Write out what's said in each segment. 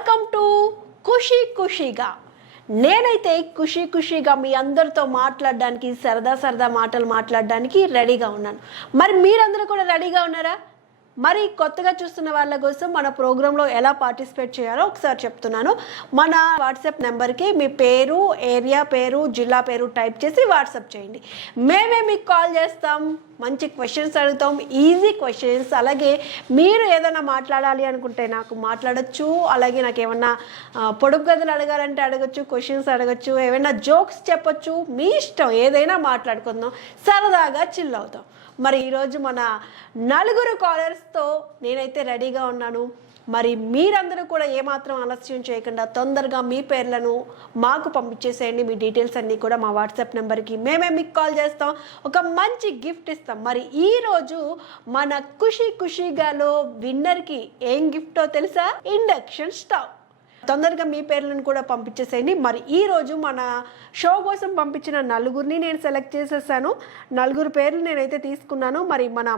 Welcome to ఖుషీగా. నేనైతే ఖుషీగా మీ అందరితో మాట్లాడడానికి సరదా మాటలు మాట్లాడడానికి రెడీగా ఉన్నాను. మరి మీరందరూ కూడా రెడీగా ఉన్నారా? మరి కొత్తగా చూస్తున్న వాళ్ళ కోసం మన ప్రోగ్రాంలో ఎలా పార్టిసిపేట్ చేయాలో ఒకసారి చెప్తున్నాను. మన వాట్సాప్ నెంబర్కి మీ పేరు, ఏరియా పేరు, జిల్లా పేరు టైప్ చేసి వాట్సాప్ చేయండి. మేమే మీకు కాల్ చేస్తాం, మంచి క్వశ్చన్స్ అడుగుతాం, ఈజీ క్వశ్చన్స్. అలాగే మీరు ఏదైనా మాట్లాడాలి అనుకుంటే నాకు మాట్లాడచ్చు. అలాగే నాకు ఏమన్నా పొడుపు కథలు అడగాలంటే అడగచ్చు, క్వశ్చన్స్ అడగచ్చు, ఏమైనా జోక్స్ చెప్పచ్చు. మీ ఇష్టం, ఏదైనా మాట్లాడుకుందాం, సరదాగా చిల్ అవుతాం. మరి ఈరోజు మన 4 కాలర్స్తో నేనైతే రెడీగా ఉన్నాను. మరి మీరందరూ కూడా ఏమాత్రం ఆలస్యం చేయకుండా తొందరగా మీ పేర్లను మాకు పంపించేసేయండి. మీ డీటెయిల్స్ అన్నీ కూడా మా వాట్సాప్ నెంబర్కి మేమే మీకు కాల్ చేస్తాం, ఒక మంచి గిఫ్ట్ ఇస్తాం. మరి ఈరోజు మన ఖుషీగాలో విన్నర్కి ఏం గిఫ్టో తెలుసా? Induction stove. తొందరగా మీ పేర్లను కూడా పంపించేసేయండి. మరి ఈరోజు మన షో కోసం పంపించిన 4 నేను సెలెక్ట్ చేసేసాను. 4 పేర్లు నేనైతే తీసుకున్నాను. మరి మన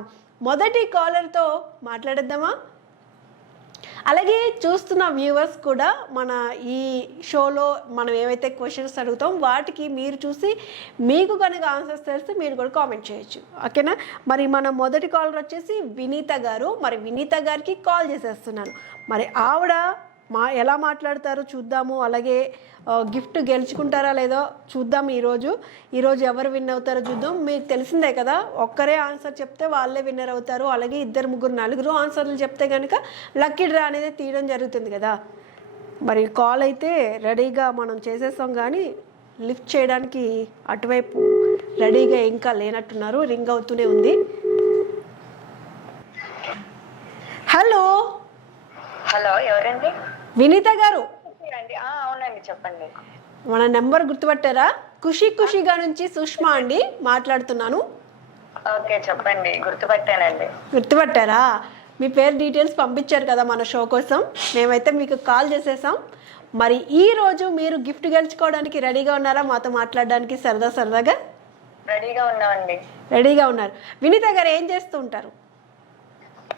మొదటి కాలర్తో మాట్లాడేద్దామా? అలాగే చూస్తున్న వ్యూవర్స్ కూడా మన ఈ షోలో మనం ఏవైతే క్వశ్చన్స్ అడుగుతాం వాటికి మీరు చూసి మీకు కనుక ఆన్సర్స్ తెలిస్తే మీరు కూడా కామెంట్ చేయొచ్చు, ఓకేనా? మరి మన మొదటి కాలర్ వచ్చేసి వినీత గారు. మరి వినీత గారికి కాల్ చేసేస్తున్నాను. మరి ఆవిడ ఎలా మాట్లాడతారో చూద్దాము. అలాగే గిఫ్ట్ గెలుచుకుంటారా లేదో చూద్దాం. ఈరోజు ఎవరు విన్ అవుతారో చూద్దాం. మీకు తెలిసిందే కదా, ఒక్కరే ఆన్సర్ చెప్తే వాళ్ళే విన్నర్ అవుతారు. అలాగే 2, 3, 4 ఆన్సర్లు చెప్తే కనుక లక్కీ డ్రా అనేది తీయడం జరుగుతుంది కదా. మరి కాల్ అయితే రెడీగా మనం చేసేస్తాం, కానీ లిఫ్ట్ చేయడానికి అటువైపు రెడీగా ఇంకా లేనట్టున్నారు. రింగ్ అవుతూనే ఉంది. హలో ఎవరండి? వినీత గారు. అవునండి, చెప్పండి. మన నెంబర్ గుర్తుపట్టారా? ఖుషీగా నుంచి సుష్మా అండి మాట్లాడుతున్నాను. ఓకే, చెప్పండి. గుర్తుపట్టారా? మీ పేరు డీటెయిల్స్ పంపించారు కదా మన షో కోసం. మేమైతే మీకు కాల్ చేసేసాం. మరి ఈరోజు మీరు గిఫ్ట్ గెలుచుకోవడానికి రెడీగా ఉన్నారా? మాతో మాట్లాడడానికి సరదాగా రెడీగా ఉన్నామండి. రెడీగా ఉన్నారు. వినీత గారు ఏం చేస్తూ ఉంటారు?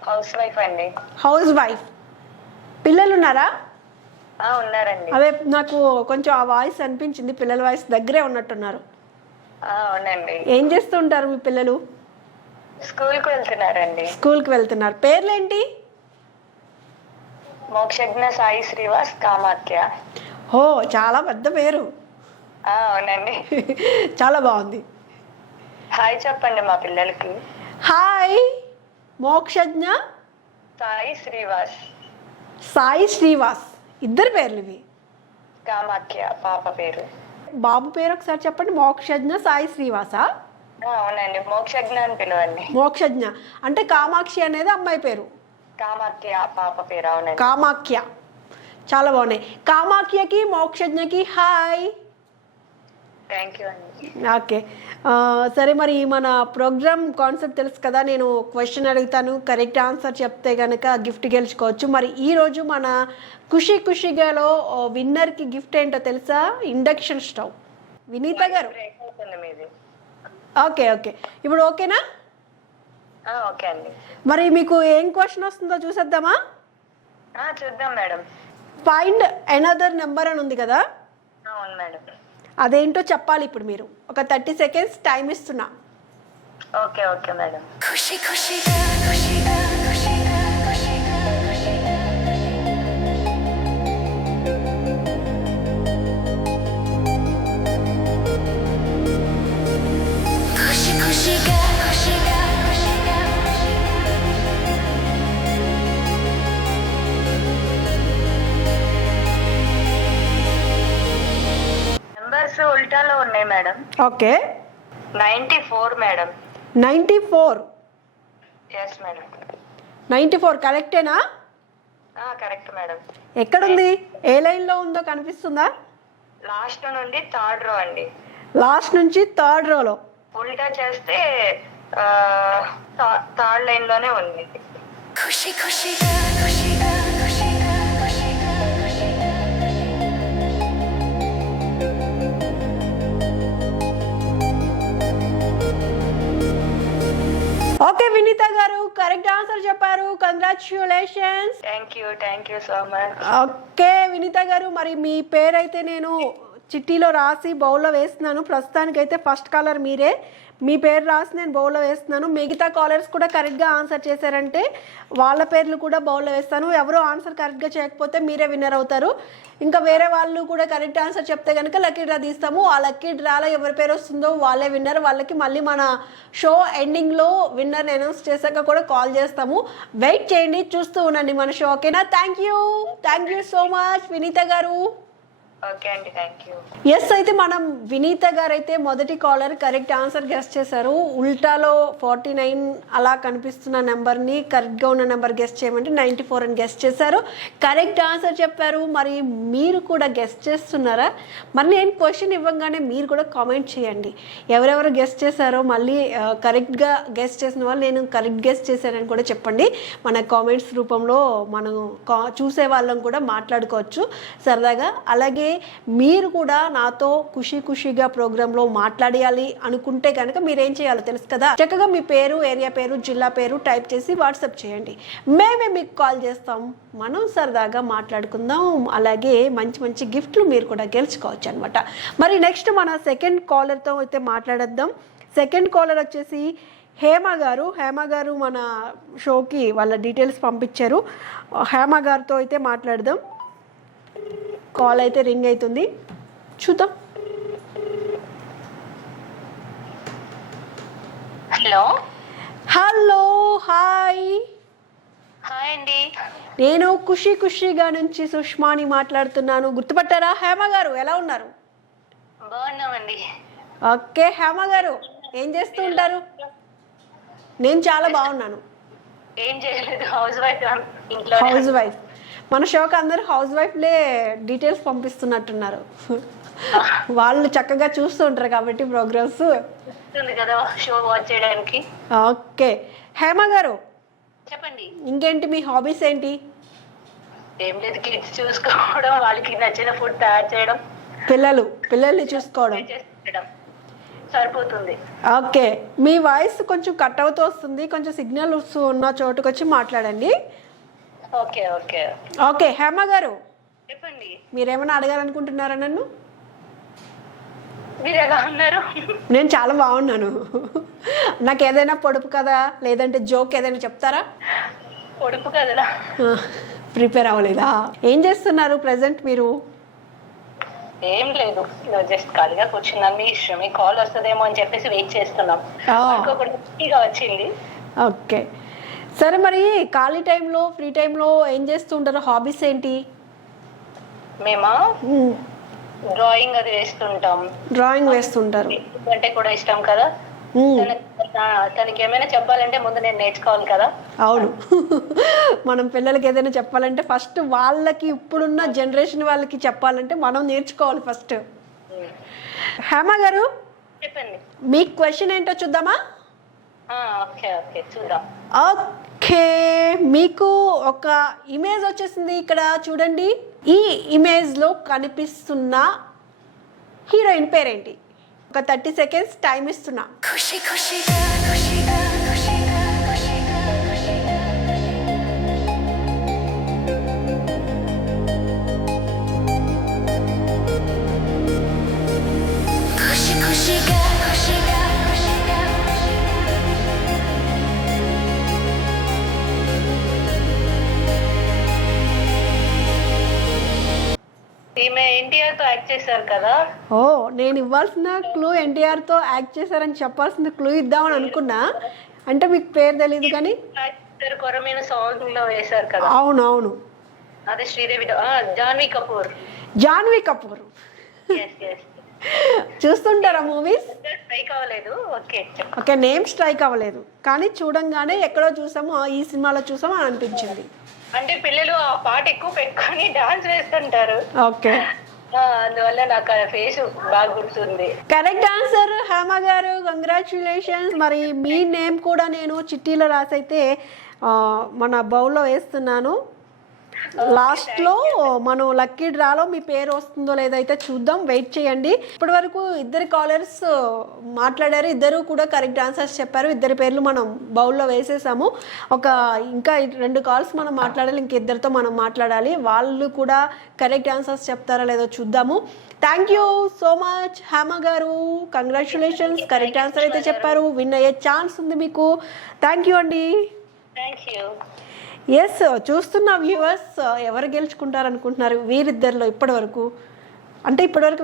హౌస్ వైఫ్ అండి. House wife. పిల్లలు ఉన్నారా? ఉన్నారండి. అదే నాకు కొంచెం ఆ వాయిస్ అనిపించింది, పిల్లల వాయిస్ దగ్గరే ఉన్నట్టున్నారు. అవునండి. ఏం చేస్తూ ఉంటారు మీ పిల్లలు? స్కూల్కి వెళ్తున్నారండి. స్కూల్కి వెళ్తున్నారు. పేర్లేంటి? మోక్షజ్ఞ, సాయి శ్రీవాస్, కామాఖ్య. ఓ, చాలా పెద్ద పేరు. అవునండి. చాలా బాగుంది. హాయ్ చెప్పండి మా పిల్లలకి. హాయ్. మోక్షజ్ఞ, సాయి శ్రీవాస్, ఇద్దరు పేర్లు ఇవి. కామాఖ్య పాప పేరు. బాబు పేరు ఒకసారి చెప్పండి. మోక్షజ్ఞ, సాయి శ్రీవాసా? అవునండి, మోక్షజ్ఞ అని పిలవండి. మోక్షజ్ఞ అంటే కామాక్షి అనేది అమ్మాయి పేరు. కామాఖ్య పాప పేరు. అవునండి. కామాఖ్య. చాలా బాగున్నాయి. కామాఖ్యకి మోక్షజ్ఞకి హాయ్. థ్యాంక్ యూ అండి. ఓకే, సరే. మరి మన ప్రోగ్రామ్ కాన్సెప్ట్ తెలుసు కదా. నేను క్వశ్చన్ అడుగుతాను, కరెక్ట్ ఆన్సర్ చెప్తే కనుక గిఫ్ట్ గెలుచుకోవచ్చు. మరి ఈరోజు మన ఖుషీగాలో విన్నర్కి గిఫ్ట్ ఏంటో తెలుసా? Induction stove. వినీత గారు. ఓకే, ఇప్పుడు ఓకేనా? ఓకే అండి. మరి మీకు ఏం క్వశ్చన్ వస్తుందో చూసేద్దామా? చూద్దాం మేడం. ఫైండ్ అనదర్ నెంబర్ అని ఉంది కదా. అవును మేడం. అదేంటో చెప్పాలి ఇప్పుడు మీరు. ఒక 30 సెకండ్స్ టైం ఇస్తున్నా. Okay madam. నెంబర్స్ ఉల్టాలో ఉన్నాయి madam. Okay. 94 madam. 94. Yes madam. 94 కరెక్టేనా? Correct madam. ఎక్కడుంది? ఏ లైన్లో ఉందో కనిపిస్తుందా? లాస్ట్ నుండి 3rd రో అండి. లాస్ట్ నుంచి 3rd రోలో. ఉల్టా చేస్తే 3rd లైన్ లోనే ఉంది. ఓకే వినీత గారు, కరెక్ట్ ఆన్సర్ చెప్పారు. Congratulations. Congratulations. Thank you so much. Okay Vineeta గారు, మరి మీ పేరైతే నేను చిట్టీలో రాసి బౌల్లో వేస్తున్నాను. ప్రస్తుతానికైతే ఫస్ట్ కాలర్ మీరే. మీ పేరు రాసి నేను బౌల్లో వేస్తున్నాను. మిగతా కాలర్స్ కూడా కరెక్ట్గా ఆన్సర్ చేశారంటే వాళ్ళ పేర్లు కూడా బౌల్లో వేస్తాను. ఎవరు ఆన్సర్ కరెక్ట్గా చేయకపోతే మీరే విన్నర్ అవుతారు. ఇంకా వేరే వాళ్ళు కూడా కరెక్ట్ ఆన్సర్ చెప్తే కనుక లక్కీ డ్రా తీస్తాము. ఆ లక్కీ డ్రాలో ఎవరి పేరు వస్తుందో వాళ్ళే విన్నర్. వాళ్ళకి మళ్ళీ మన షో ఎండింగ్లో విన్నర్ అనౌన్స్ చేశాక కూడా కాల్ చేస్తాము. వెయిట్ చేయండి, చూస్తూ ఉండండి మన షో. ఓకేనా? Thank you so much Vineeta గారు. ఓకే అండి, థ్యాంక్ యూ. ఎస్, అయితే మనం వినీత గారు అయితే మొదటి కాలర్ కరెక్ట్ ఆన్సర్ గెస్ట్ చేశారు. ఉల్టాలో 49 అలా కనిపిస్తున్న నెంబర్ని కరెక్ట్గా ఉన్న నెంబర్ గెస్ట్ చేయమంటే 94 అని గెస్ట్ చేశారు. కరెక్ట్ ఆన్సర్ చెప్పారు. మరి మీరు కూడా గెస్ట్ చేస్తున్నారా? మరి నేను క్వశ్చన్ ఇవ్వగానే మీరు కూడా కామెంట్ చేయండి. ఎవరెవరు గెస్ట్ చేశారో మళ్ళీ కరెక్ట్గా గెస్ట్ చేసిన వాళ్ళు నేను కరెక్ట్ గెస్ట్ చేశానని కూడా చెప్పండి. మన కామెంట్స్ రూపంలో మనం చూసే వాళ్ళం కూడా మాట్లాడుకోవచ్చు సరదాగా. అలాగే మీరు కూడా నాతో ఖుషీగా ప్రోగ్రాంలో మాట్లాడాలి అనుకుంటే కనుక మీరేం చేయాలో తెలుసు కదా. చక్కగా మీ పేరు, ఏరియా పేరు, జిల్లా పేరు టైప్ చేసి వాట్సాప్ చేయండి. మేమే మీకు కాల్ చేస్తాం, మనం సరదాగా మాట్లాడుకుందాం. అలాగే మంచి గిఫ్ట్లు మీరు కూడా గెలుచుకోవచ్చు అనమాట. మరి నెక్స్ట్ మన సెకండ్ కాలర్తో అయితే మాట్లాడేద్దాం. సెకండ్ కాలర్ వచ్చేసి హేమ గారు మన షోకి వాళ్ళ డీటెయిల్స్ పంపించారు. హేమ గారితో అయితే మాట్లాడదాం. కాల్ అయితే రింగ్ అవుతుంది, చూద్దాం. హలో హాయ్ అండి. నేను ఖుషీగా నుంచి సుష్మాని మాట్లాడుతున్నాను. గుర్తుపట్టారా? హేమ గారు ఎలా ఉన్నారు? బాగున్నామండి. ఓకే హేమ గారు, ఏం చేస్తూ ఉంటారు? నేను చాలా బాగున్నాను. ఏం చేయలేదు, హౌస్ వైఫ్. మన షోకి అందరూ హౌస్ వైఫ్లే డీటెయిల్స్ పంపిస్తున్నట్టున్నారు. వాళ్ళు చక్కగా చూస్తూ ఉంటారు కాబట్టి ప్రోగ్రామ్స్ కదా షో వాచ్ చేయడానికి. ఓకే హేమ గారు చెప్పండి, ఇంకేంటి మీ హాబీస్ ఏంటి? ఏం లేదు, కిడ్స్ చూసుకోవడం, వాళ్ళకి నచ్చిన ఫుడ్ తయారు చేయడం, పిల్లల్ని చూసుకోవడం సరిపోతుంది. ఓకే, మీ వాయిస్ కొంచెం కట్ అవుతూ వస్తుంది. కొంచెం సిగ్నల్ ఉన్న చోటుకు వచ్చి మాట్లాడండి. ఓకే హేమ గారు చెప్పండి, మీరేమైనా అడగాలనుకుంటున్నారా నన్ను? మీరు ఎలా ఉన్నారు? నేను చాలా బాగున్నాను. నాకు ఏదైనా పొడుపు కదా లేదంటే జోక్ ఏదైనా చెప్తారా? పొడుపు కదా ప్రిపేర్ అవ్వలేదా? ఏం చేస్తున్నారు ప్రెసెంట్ మీరు? ఏం లేదు, జస్ట్ ఖాళీగా కూర్చున్నాను. మీ ఇష్టం, మీ కాల్ వస్తుందేమో అని చెప్పేసి వెయిట్ చేస్తున్నాం. వచ్చింది. ఓకే సరే, మరి ఖాళీ టైంలో ఫ్రీ టైంలో ఏం చేస్తూ ఉంటారు? హాబీస్ ఏంటి? మేమా డ్రాయింగ్ అది వేస్తుంటాం. డ్రాయింగ్ వేస్తుంటారు అంటే కూడా ఇష్టం కదా. తనకి ఏమైనా చెప్పాలంటే ముందు నేను నేర్చుకోవాలి కదా. అవును, మనం పిల్లలకి ఏదైనా చెప్పాలంటే ఫస్ట్ వాళ్ళకి, ఇప్పుడున్న జనరేషన్ వాళ్ళకి చెప్పాలంటే మనం నేర్చుకోవాలి ఫస్ట్. హేమ గారు చెప్పండి, మీ క్వశ్చన్ ఏంటో చూద్దామా? చూద్దాం. ఓకే, మీకు ఒక ఇమేజ్ వచ్చేసింది ఇక్కడ చూడండి. ఈ ఇమేజ్లో కనిపిస్తున్న హీరోయిన్ పేరేంటి? ఒక 30 సెకండ్స్ టైం ఇస్తున్నా. ఈమె ఎన్టీఆర్ తో యాక్ట్ చేశారు కదా. ఓ, నేను ఇవ్వాల్సిన క్లూ ఎన్టీఆర్ తో యాక్ట్ చేశారని చెప్పాల్సిన క్లూ ఇద్దామని అనుకున్నా. అంటే మీకు పేరు తెలియదు కానీ కొరమైన సాంగ్ లో వేశారు కదా. అవును, అదే శ్రీదేవి. జాన్వీ కపూర్. చూస్తుంటారా మూవీస్? స్ట్రైక్ అవ్వలేదు. ఓకే, నేమ్ స్ట్రైక్ అవ్వలేదు కానీ చూడంగానే ఎక్కడో చూసాము, ఈ సినిమాలో చూసాము అని అనిపించింది. అంటే పిల్లలు ఆ పాట ఎక్కువ పెట్టుకొని డాన్స్ వేస్తుంటారు. ఓకే, అందువల్ల నాకు ఆ ఫేస్ బాగా గుర్తుంది. కరెక్ట్ ఆన్సర్ హేమ గారు, కంగ్రాచులేషన్స్. మరి మీ నేమ్ కూడా నేను చిట్టీలో రాసైతే మన బౌల్లో వేస్తున్నాను. లాస్ట్లో మనం లక్కీ డ్రాలో మీ పేరు వస్తుందో లేదో అయితే చూద్దాం, వెయిట్ చేయండి. ఇప్పటి వరకు ఇద్దరు కాలర్స్ మాట్లాడారు, ఇద్దరు కూడా కరెక్ట్ ఆన్సర్స్ చెప్పారు. ఇద్దరి పేర్లు మనం బౌల్లో వేసేసాము. ఇంకా 2 కాల్స్ మనం మాట్లాడాలి, ఇంకిద్దరితో మనం మాట్లాడాలి. వాళ్ళు కూడా కరెక్ట్ ఆన్సర్స్ చెప్తారా లేదో చూద్దాము. Thank you so much Hema గారు, కంగ్రాచులేషన్స్, కరెక్ట్ ఆన్సర్ అయితే చెప్పారు. విన్ అయ్యే ఛాన్స్ ఉంది మీకు. థ్యాంక్ యూ అండి. Thank you. ఎస్, చూస్తున్న వ్యూవర్స్ ఎవరు గెలుచుకుంటారు అనుకుంటున్నారు వీరిద్దరిలో? ఇప్పటివరకు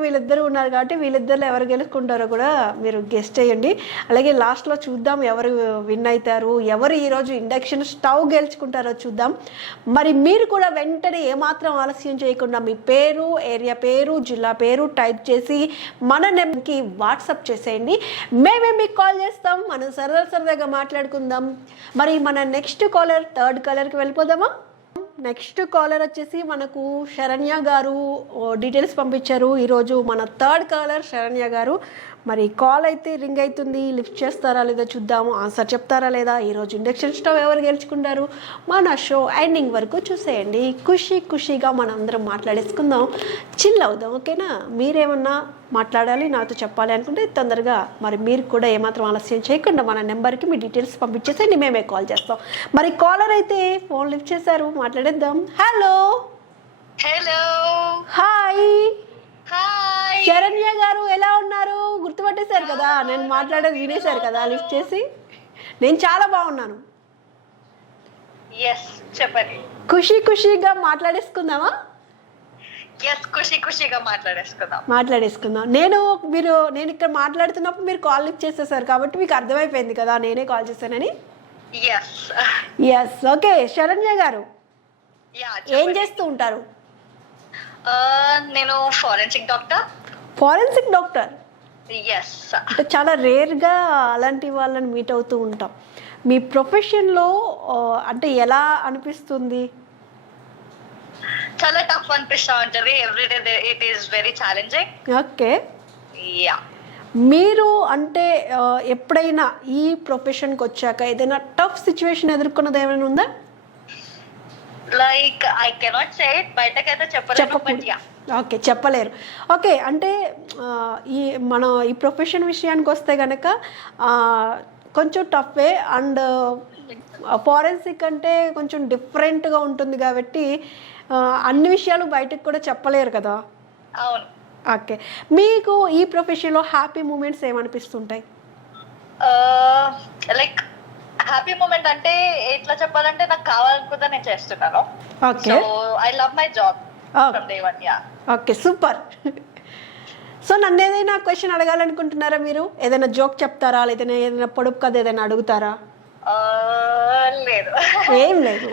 వీళ్ళిద్దరు ఉన్నారు కాబట్టి వీళ్ళిద్దరిలో ఎవరు గెలుచుకుంటారో కూడా మీరు గెస్ట్ చేయండి. అలాగే లాస్ట్లో చూద్దాం ఎవరు విన్ అవుతారు, ఎవరు ఈరోజు ఇండక్షన్ స్టవ్ గెలుచుకుంటారో చూద్దాం. మరి మీరు కూడా వెంటనే ఏమాత్రం ఆలస్యం చేయకుండా మీ పేరు, ఏరియా పేరు, జిల్లా పేరు టైప్ చేసి మన నెంబర్కి వాట్సాప్ చేసేయండి. మేమే మీకు కాల్ చేస్తాం, మనం సరదాగా మాట్లాడుకుందాం. మరి మన నెక్స్ట్ కాలర్, 3rd కాలర్కి వెళ్ళిపోదామా? నెక్స్ట్ కాలర్ వచ్చేసి మనకు శరణ్య గారు డీటెయిల్స్ పంపించారు. ఈరోజు మన 3rd కాలర్ శరణ్య గారు. మరి కాల్ అయితే రింగ్ అవుతుంది, లిఫ్ట్ చేస్తారా లేదా చూద్దాము, ఆన్సర్ చెప్తారా లేదా. ఈరోజు ఇండక్షన్ స్టవ్ ఎవరు గెలుచుకుంటారు మన షో ఎండింగ్ వరకు చూసేయండి. ఖుషీగా మనం అందరం మాట్లాడేసుకుందాం, చిల్ అవుదాం. ఓకేనా? మీరేమన్నా మాట్లాడాలి, నాతో చెప్పాలి అనుకుంటే తొందరగా మరి మీరు కూడా ఏమాత్రం ఆలస్యం చేయకుండా మన నెంబర్కి మీ డీటెయిల్స్ పంపించేసి మేమే కాల్ చేస్తాం. మరి కాలర్ అయితే ఫోన్ లిఫ్ట్ చేశారు, మాట్లాడేద్దాం. హలో హాయ్ శరణ్య గారు, ఎలా ఉన్నారు? గుర్తుపట్టేశారు కదా, నేను మాట్లాడేది వినేశారు కదా లిఫ్ట్ చేసి. నేను చాలా బాగున్నాను. చెప్పండి. ఖుషీగా మాట్లాడేసుకుందామా? ఖుషీగా మాట్లాడేసుకుందాం. నేను ఇక్కడ మాట్లాడుతున్నప్పుడు మీరు కాల్ లిఫ్ట్ చేసేసారు కాబట్టి మీకు అర్థమైపోయింది కదా నేనే కాల్ చేశానని. Yes okay. శరణ్య గారు ఏం చేస్తూ ఉంటారు? నేను ఫారెన్సిక్ డాక్టర్. అంటే చాలా రేర్గా అలాంటి వాళ్ళని మీట్ అవుతూ ఉంటాం. మీ ప్రొఫెషన్లో అంటే ఎలా అనిపిస్తుంది? చాలా టఫ్ అనిపిస్తా ఉంటది. Everyday it is very challenging. Okay. మీరు అంటే ఎప్పుడైనా ఈ ప్రొఫెషన్కి వచ్చాక ఏదైనా టఫ్ సిచ్యువేషన్ ఎదుర్కొన్నది ఏమైనా ఉందా? Like I cannot say it, బయటకైతే చెప్పలేరు. ఓకే, చెప్పలేరు. ఓకే, అంటే ఈ ప్రొఫెషన్ విషయానికి వస్తే కనుక కొంచెం టఫే. అండ్ ఫారెన్సిక్ అంటే కొంచెం డిఫరెంట్గా ఉంటుంది కాబట్టి అన్ని విషయాలు బయటకు కూడా చెప్పలేరు కదా. అవును. ఓకే, మీకు ఈ ప్రొఫెషన్లో హ్యాపీ మూమెంట్స్ ఏమనిపిస్తుంటాయి? లైక్ హ్యాపీ మూమెంట్ అంటే ఎట్లా చెప్పాలంటే, నాకు కావాలనుకుందా నేను చేస్తున్నాను. Okay, I love my job from day one. Okay, super. So నన్ను ఏదైనా క్వశ్చన్ అడగాలనుకుంటున్నారా మీరు? ఏదైనా జోక్ చెప్తారా, లేదా ఏదైనా పొడుపు కథ ఏదైనా అడుగుతారా? లేదు, ఏం లేదు.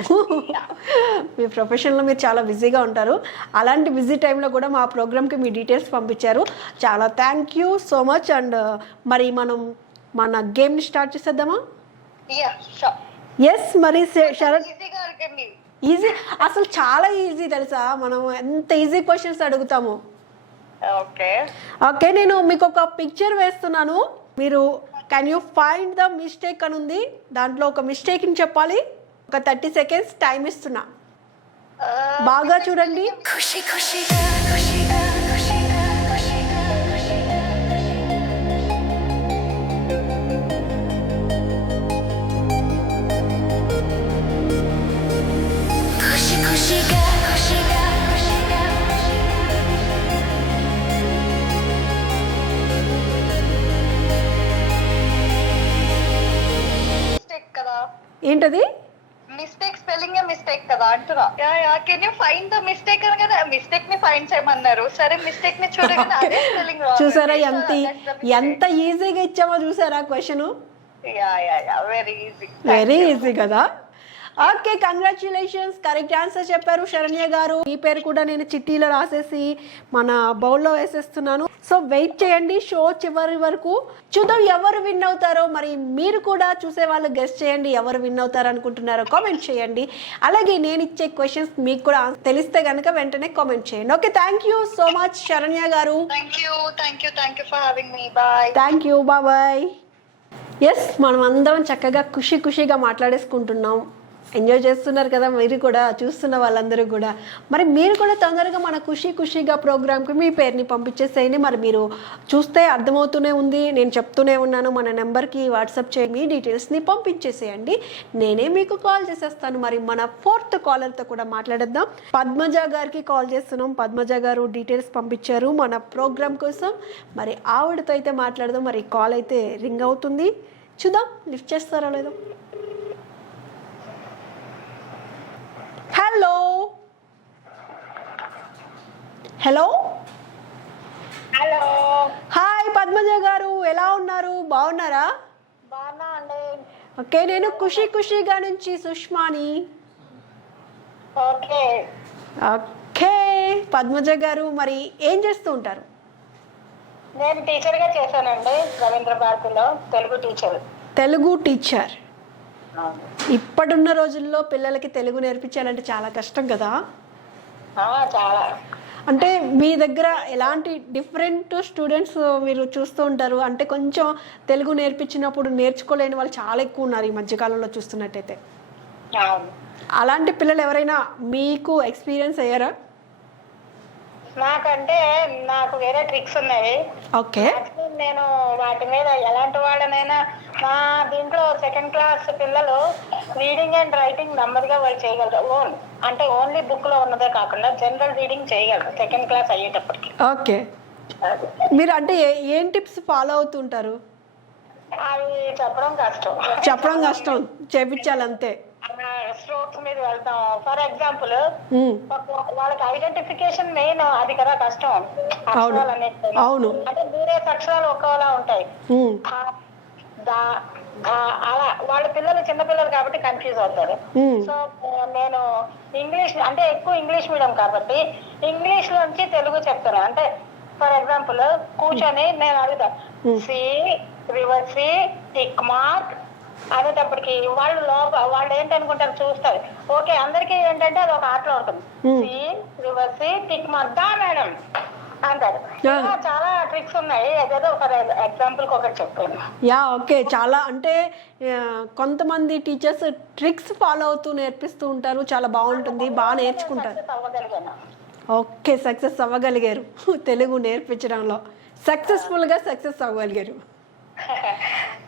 మీ ప్రొఫెషన్లో మీరు చాలా బిజీగా ఉంటారు. అలాంటి బిజీ టైంలో కూడా మా ప్రోగ్రామ్కి మీ డీటెయిల్స్ పంపించారు, చాలా thank you so much. And మరి మనం మన గేమ్ని స్టార్ట్ చేసేద్దామా? ఎస్. మరి ఈజీ, అసలు చాలా ఈజీ తెలుసా, మనం ఎంత ఈజీ క్వశ్చన్స్ అడుగుతాము. ఓకే, నేను మీకు ఒక పిక్చర్ వేస్తున్నాను, మీరు can you find the mistake అని ఉంది, దాంట్లో ఒక మిస్టేక్ని చెప్పాలి. ఒక 30 seconds టైం ఇస్తున్నా, బాగా చూడండి. ఏంటది? మిస్టేక్ స్పెల్లింగ్ మిస్టేక్ కదా అంటున్నా. Can you find the mistake అనగానే మిస్టేక్ ని ఫైండ్ చేయమన్నారు. సరే, మిస్టేక్ ని చూడగానే అదే స్పెల్లింగ్ రాంగ్. చూసారా ఎంత ఈజీగా ఇచ్చామో చూసారా క్వశ్చన్? వెరీ ఈజీ కదా. ఓకే, కంగ్రాచులేషన్స్, కరెక్ట్ ఆన్సర్ చెప్పారు శరణ్య గారు. ఈ పేరు కూడా నేను చిట్టీలో రాసేసి మన బౌల్లో వేసేస్తున్నాను. సో వెయిట్ చేయండి షో చివరి వరకు, చూద్దాం ఎవరు విన్ అవుతారో. మరి మీరు కూడా చూసే వాళ్ళు గెస్ట్ చేయండి, ఎవరు విన్ అవుతారో అనుకుంటున్నారో కామెంట్ చేయండి. అలాగే నేను ఇచ్చే క్వశ్చన్స్ మీకు కూడా తెలిస్తే కనుక వెంటనే కామెంట్ చేయండి. Okay, thank you so much Saranya garu. Thank you for having me. Bye. Thank you, bye. Yes, మనం అందరం చక్కగా ఖుషీగా మాట్లాడేసుకుంటున్నాం. ఎంజాయ్ చేస్తున్నారు కదా మీరు కూడా, చూస్తున్న వాళ్ళందరూ కూడా. మరి మీరు కూడా తొందరగా మన ఖుషి ఖుషిగా ప్రోగ్రామ్కి మీ పేరుని పంపించేసేయండి. మరి మీరు చూస్తే అర్థమవుతూనే ఉంది, నేను చెప్తూనే ఉన్నాను, మన నెంబర్కి వాట్సాప్ చేయి, మీ డీటెయిల్స్ని పంపించేసేయండి, నేనే మీకు కాల్ చేసేస్తాను. మరి మన 4th కాలర్తో కూడా మాట్లాడేద్దాం. పద్మజ గారికి కాల్ చేస్తున్నాం. పద్మజ గారు డీటెయిల్స్ పంపించారు మన ప్రోగ్రామ్ కోసం. మరి ఆవిడతో అయితే మాట్లాడదాం. మరి కాల్ అయితే రింగ్ అవుతుంది, చూద్దాం లిఫ్ట్ చేస్తారో లేదో. Hello hello hello, hi Padmaja గారు, ఎలా ఉన్నారు, బాగున్నారా? బాగున్నా అండి. ఓకే, నేను ఖుషి ఖుషిగా నుంచి సుష్మాని. ఓకే, ఓకే పద్మజ గారు, మరి ఏం చేస్తూ ఉంటారు? నేను టీచర్ గా చేశానండి రవీంద్ర భారతిలో, తెలుగు టీచర్. తెలుగు టీచర్. ఇప్పుడున్న రోజుల్లో పిల్లలకి తెలుగు నేర్పించాలంటే చాలా కష్టం కదా. చాలా. అంటే మీ దగ్గర ఎలాంటి డిఫరెంట్ స్టూడెంట్స్ మీరు చూస్తూ ఉంటారు? అంటే కొంచెం తెలుగు నేర్పించినప్పుడు నేర్చుకోలేని వాళ్ళు చాలా ఎక్కువ ఉన్నారు ఈ మధ్యకాలంలో చూస్తున్నట్టయితే. అలాంటి పిల్లలు ఎవరైనా మీకు ఎక్స్పీరియన్స్ అయ్యారా? నాకు వేరే ట్రిక్స్ ఉన్నాయి. ఓకే, నేను వాటి మీద ఎలాంటి వాళ్ళనైనా, నా దీంట్లో 2nd క్లాస్ పిల్లలు రీడింగ్ అండ్ రైటింగ్ నెమ్మదిగా వాళ్ళు చేయగలరు. ఓన్లీ బుక్ లో ఉన్నదే కాకుండా జనరల్ రీడింగ్ చేయగలరు 2nd క్లాస్ అయ్యేటప్పటికి. ఓకే, మీరు అంటే ఏం టిప్స్ ఫాలో అవుతుంటారు? అవి చెప్పడం కష్టం, చేపించాలంతే. స్ట్రోక్స్ మీద వెళ్తాం. ఫర్ ఎగ్జాంపుల్, వాళ్ళకి ఐడెంటిఫికేషన్ మెయిన్ అది కదా కష్టం. అక్షరాలు అనేది అవును, అంటే వేరే అక్షరాలు ఒక్కలా ఉంటాయి. అలా వాళ్ళ పిల్లలు చిన్నపిల్లలు కాబట్టి కన్ఫ్యూజ్ అవుతారు. సో నేను ఇంగ్లీష్ అంటే ఎక్కువ ఇంగ్లీష్ మీడియం కాబట్టి ఇంగ్లీష్ లోంచి తెలుగు చెప్తాను. అంటే ఫర్ ఎగ్జాంపుల్ కూర్చొని నేను అడుగుతా, C reverse C tick mark అనేటప్పటికి వాళ్ళు ఏంటనుకుంటారు చూస్తారు. ఓకే, అందరికీ ఏంటంటే అది ఒక ఆటలో ఉంటుంది. C reverse C tick mark దా మేడం అంటారు. చాలా ట్రిక్స్ ఉన్నాయి, ఏదో ఫర్ ఎగ్జాంపుల్ ఒకటి చెప్పాను. ఓకే, చాలా అంటే కొంతమంది టీచర్స్ ట్రిక్స్ ఫాలో అవుతూ నేర్పిస్తూ ఉంటారు, చాలా బాగుంటుంది, బాగా నేర్చుకుంటారు. ఓకే, సక్సెస్ అవ్వగలిగారు తెలుగు నేర్పించడంలో, సక్సెస్ఫుల్గా సక్సెస్ అవ్వగలిగారు.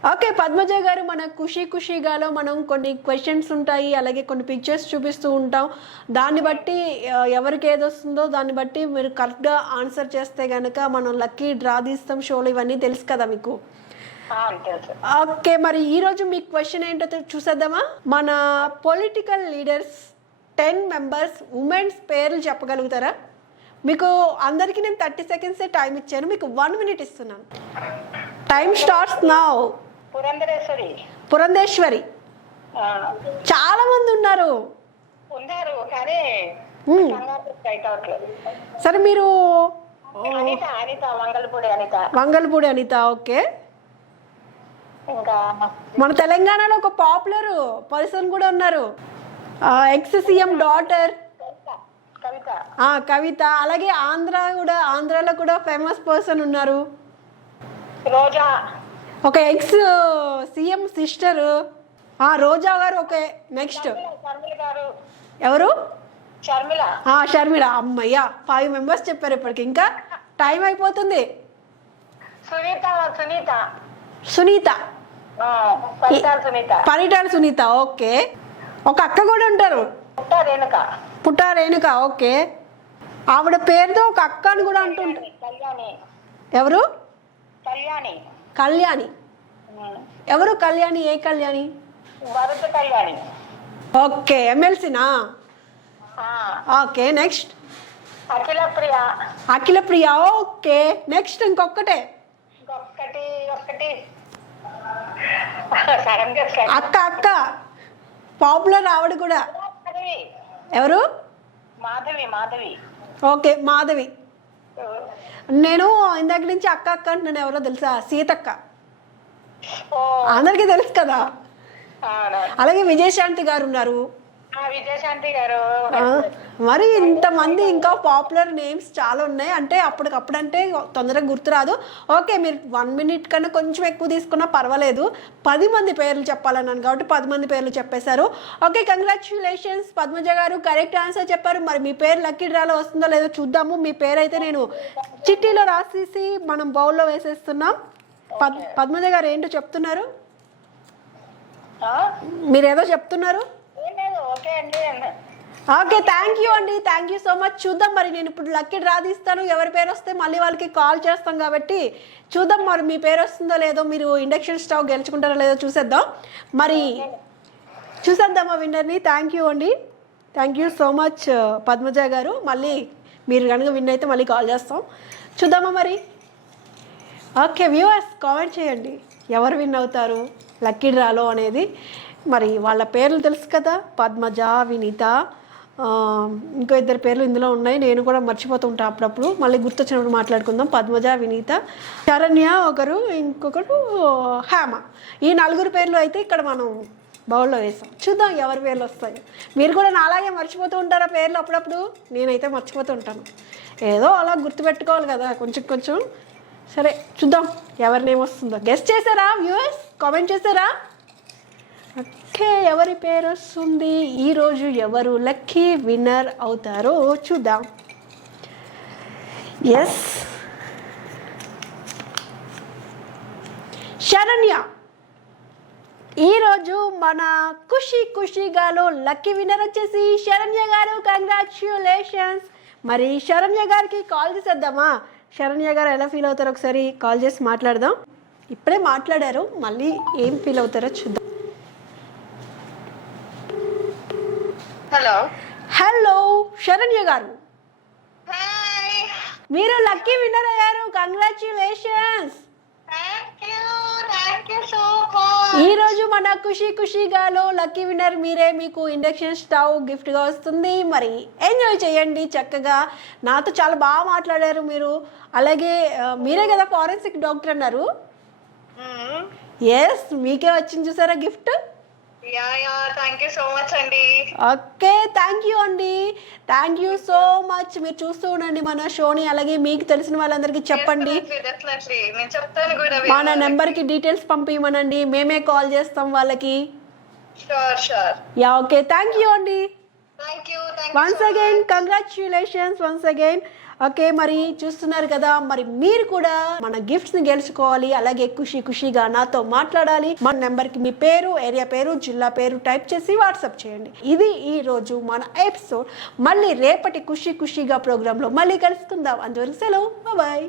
ఓకే పద్మజ గారు, మన ఖుషి ఖుషిగాలో మనం కొన్ని క్వశ్చన్స్ ఉంటాయి, అలాగే కొన్ని పిక్చర్స్ చూపిస్తూ ఉంటాం. దాన్ని బట్టి ఎవరికి ఏది వస్తుందో దాన్ని బట్టి మీరు కరెక్ట్గా ఆన్సర్ చేస్తే కనుక మనం లక్కీ డ్రా తీస్తాం షోలో, ఇవన్నీ తెలుసు కదా మీకు. ఓకే, మరి ఈరోజు మీ క్వశ్చన్ ఏంటో చూసేద్దామా? మన పొలిటికల్ లీడర్స్ 10 మెంబర్స్ ఉమెన్స్ పేర్లు చెప్పగలుగుతారా? మీకు అందరికీ నేను 30 సెకండ్సే టైం ఇచ్చాను, మీకు 1 మినిట్ ఇస్తున్నాను. Time starts now. పురంధేశ్వరి. చాలా మంది ఉన్నారు. సరే మీరు వంగల్పూడి అనిత. ఓకే, మన తెలంగాణలో ఒక పాపులర్ పర్సన్ కూడా ఉన్నారు, ఎక్స్ సీఎం డాటర్ కవిత. అలాగే ఆంధ్రాలో కూడా ఫేమస్ పర్సన్ ఉన్నారు, రోజా. ఒక ఎక్స్ సీఎం సిస్టర్ రోజా గారు. ఓకే, నెక్స్ట్ ఎవరు? షర్మిల. అమ్మయ్యా, 5 మెంబర్స్ చెప్పారు ఇప్పటికి, ఇంకా టైం అయిపోతుంది. సునీత. పరిటాల సునీత. ఓకే, ఒక అక్క కూడా ఉంటారు, పుట్ట రేణుక. ఓకే, ఆవిడ పేరుతో ఒక అక్క అని కూడా అంటుంటారు. ఎవరు? కళ్యాణి. ఎవరు కళ్యాణి? ఏ Kalyani? Okay, ఎమ్మెల్సీనా? Okay, next Akhila Priya. Okay, next ఇంకొకటే అక్క పాపులర్ ఆవిడ కూడా. ఎవరు? మాధవి. ఓకే, మాధవి. నేను ఇందాక నుంచి అక్క అంటున్నాను, ఎవరో తెలుసా? సీతక్క. అందరికీ తెలుసు కదా. అలాగే విజయశాంతి గారు ఉన్నారు, విజయశాంతి గారు. మరి ఇంతమంది ఇంకా పాపులర్ నేమ్స్ చాలా ఉన్నాయి, అంటే అప్పటికప్పుడు అంటే తొందరగా గుర్తురాదు. ఓకే, మీరు 1 minute కన్నా కొంచెం ఎక్కువ తీసుకున్నా పర్వాలేదు. 10 మంది పేర్లు చెప్పాలన్నాను కాబట్టి 10 మంది పేర్లు చెప్పేశారు. ఓకే, కంగ్రాచులేషన్స్ పద్మజ గారు, కరెక్ట్ ఆన్సర్ చెప్పారు. మరి మీ పేరు లక్కీ డ్రాలో వస్తుందో లేదో చూద్దాము. మీ పేరు అయితే నేను చిట్టీలో రాసేసి మనం బౌల్లో వేసేస్తున్నాం. పద్మజ గారు ఏంటో చెప్తున్నారు, మీరేదో చెప్తున్నారు. ఓకే, థ్యాంక్ యూ అండి, థ్యాంక్ యూ సో మచ్. చూద్దాం మరి, నేను ఇప్పుడు లక్కీ డ్రా తీస్తాను. ఎవరి పేరు వస్తే మళ్ళీ వాళ్ళకి కాల్ చేస్తాం కాబట్టి చూద్దాం మరి మీ పేరు వస్తుందో లేదో, మీరు ఇండక్షన్ స్టవ్ గెలుచుకుంటారో లేదో చూసేద్దాం. మరి చూసేద్దామా విన్నర్ని. థ్యాంక్ యూ అండి, thank you so much Padmaja గారు. మళ్ళీ మీరు కనుక విన్ అయితే మళ్ళీ కాల్ చేస్తాం. చూద్దామా మరి. ఓకే వ్యూవర్స్, కామెంట్ చేయండి ఎవరు విన్ అవుతారు లక్కీ డ్రాలో అనేది. మరి వాళ్ళ పేర్లు తెలుసు కదా, పద్మజ, వినీత, ఇంకో 2 పేర్లు ఇందులో ఉన్నాయి. నేను కూడా మర్చిపోతూ ఉంటాను అప్పుడప్పుడు, మళ్ళీ గుర్తొచ్చినప్పుడు మాట్లాడుకుందాం. పద్మజ, వినీత, శరణ్య ఒకరు, ఇంకొకరు హేమ. ఈ 4 పేర్లు అయితే ఇక్కడ మనం బౌల్లో వేసాం. చూద్దాం ఎవరి పేర్లు వస్తాయి. మీరు కూడా నాలాగే మర్చిపోతూ ఉంటారా పేర్లు అప్పుడప్పుడు? నేనైతే మర్చిపోతూ ఉంటాను. ఏదో అలా గుర్తుపెట్టుకోవాలి కదా కొంచెం కొంచెం. సరే చూద్దాం ఎవరి నేమ్ వస్తుందో. గెస్ట్ చేశారా వ్యూవర్స్? కామెంట్ చేశారా? ఓకే, ఎవరి పేరు వస్తుంది ఈరోజు, ఎవరు లక్కీ విన్నర్ అవుతారో చూద్దాం. ఎస్, శరణ్య ఈరోజు మన ఖుషీగాలో లక్కీ విన్నర్ వచ్చేసి శరణ్య గారు. కంగ్రాచ్యులేషన్స్. మరి శరణ్య గారికి కాల్ చేసేద్దామా? శరణ్య గారు ఎలా ఫీల్ అవుతారో ఒకసారి కాల్ చేసి మాట్లాడదాం. ఇప్పుడే మాట్లాడారు, మళ్ళీ ఏం ఫీల్ అవుతారో చూద్దాం. హలో హలో శరణ్య గారు, హాయ్. మీరు లక్కీ విన్నర్ అయ్యారు. Congratulations. Thank you so much. ఈ రోజు మన ఖుషీగాలో లక్కీ విన్నర్ మీరే. మీకు ఇండక్షన్ స్టవ్ గిఫ్ట్గా వస్తుంది. మరి ఎంజాయ్ చేయండి చక్కగా. నాతో చాలా బాగా మాట్లాడారు మీరు. అలాగే మీరే కదా ఫారెన్సిక్ డాక్టర్ అన్నారు. ఎస్, మీకే వచ్చింది చూసారా gift. Thank you so much అండి. ఓకే, థ్యాంక్ యూ అండి, థ్యాంక్ యూ సో మచ్. మీరు చూస్తూ ఉండండి మన షోని. అలాగే మీకు తెలిసిన వాళ్ళందరికీ చెప్పండి. మన నెంబర్కి డీటెయిల్స్ పంపించమనండి, మేమే కాల్ చేస్తాం వాళ్ళకి. యా, ఓకే, థ్యాంక్ యూ అండి. Once again congratulations once again. Okay, మరి చూస్తున్నారు కదా, మరి మీరు కూడా మన గిఫ్ట్స్ని గెలుచుకోవాలి. అలాగే ఖుషీగా నాతో మాట్లాడాలి. మన నెంబర్కి మీ పేరు, ఏరియా పేరు, జిల్లా పేరు టైప్ చేసి వాట్సాప్ చేయండి. ఇది ఈ రోజు మన ఎపిసోడ్. మళ్ళీ రేపటి ఖుషీగా ప్రోగ్రాంలో మళ్ళీ కలుసుకుందాం. అందువరకు సెలవు, బాయ్.